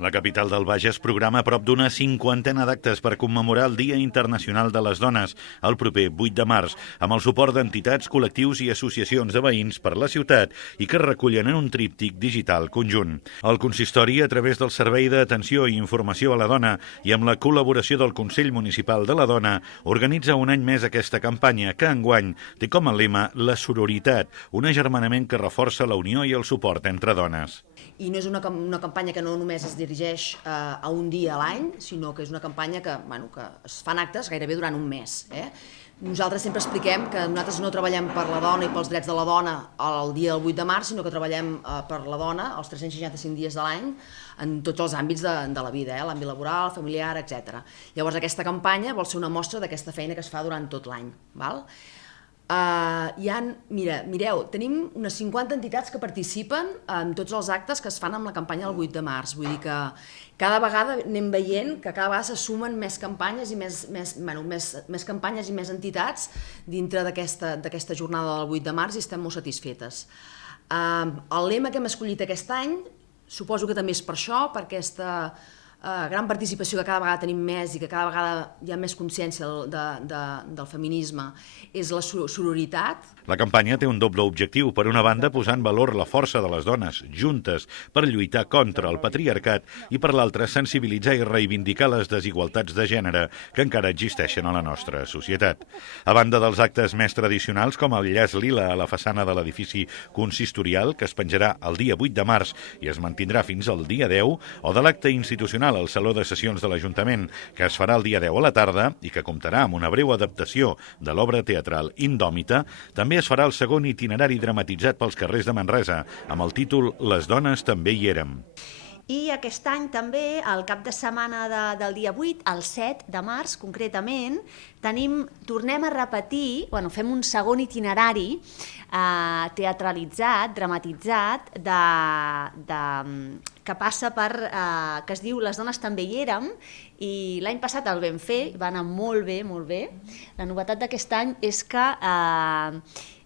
La capital del Bages programa prop d'una cinquantena d'actes per commemorar el Dia Internacional de les Dones el proper 8 de març, amb el suport d'entitats, col·lectius i associacions de veïns per la ciutat i que es recullen en un tríptic digital conjunt. El consistori, a través del Servei d'Atenció i Informació a la Dona i amb la col·laboració del Consell Municipal de la Dona, organitza un any més aquesta campanya que enguany té com a lema la sororitat, un agermanament que reforça la unió i el suport entre dones. I no és una campanya que no només es dirigeix a un dia a l'any, sinó que és una campanya que es fan actes gairebé durant un mes. Nosaltres sempre expliquem que nosaltres no treballem per la dona i pels drets de la dona el dia del 8 de març, sinó que treballem per la dona els 365 dies de l'any en tots els àmbits de la vida, l'àmbit laboral, familiar, etc. Llavors aquesta campanya vol ser una mostra d'aquesta feina que es fa durant tot l'any. Mireu, tenim unes 50 entitats que participen en tots els actes que es fan amb la campanya del 8 de març. Vull dir que cada vegada anem veient que cada vegada se sumen més campanyes i més campanyes i més entitats dintre d'aquesta jornada del 8 de març i estem molt satisfetes. El lema que hem escollit aquest any, suposo que també és per això, per aquesta gran participació que cada vegada tenim més i que cada vegada hi ha més consciència del feminisme, és la sororitat. La campanya té un doble objectiu. Per una banda, posar en valor la força de les dones juntes per lluitar contra el patriarcat i per l'altra, sensibilitzar i reivindicar les desigualtats de gènere que encara existeixen a la nostra societat. A banda dels actes més tradicionals, com el llaç lila a la façana de l'edifici consistorial, que es penjarà el dia 8 de març i es mantindrà fins al dia 10, o de l'acte institucional al Saló de Sessions de l'Ajuntament, que es farà el dia 10 a la tarda i que comptarà amb una breu adaptació de l'obra teatral Indòmita, també es farà el segon itinerari dramatitzat pels carrers de Manresa, amb el títol Les dones també hi érem. I aquest any també, el cap de setmana del dia 8, el 7 de març concretament, tornem a repetir, fem un segon itinerari teatralitzat, dramatitzat, que passa que es diu Les dones també hi érem, i l'any passat el vam fer, va anar molt bé, molt bé. La novetat d'aquest any és que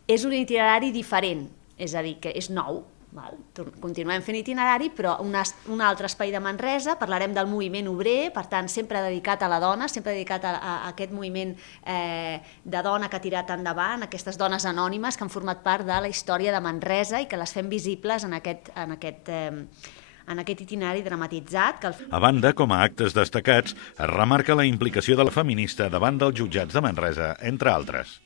és un itinerari diferent, és a dir, que és nou. Continuem fent itinerari, però un altre espai de Manresa, parlarem del moviment obrer, per tant, sempre dedicat a la dona, sempre dedicat a aquest moviment de dona que ha tirat endavant, aquestes dones anònimes que han format part de la història de Manresa i que les fem visibles en aquest itinerari dramatitzat. A banda, com a actes destacats, es remarca la implicació de la feminista davant dels jutjats de Manresa, entre altres.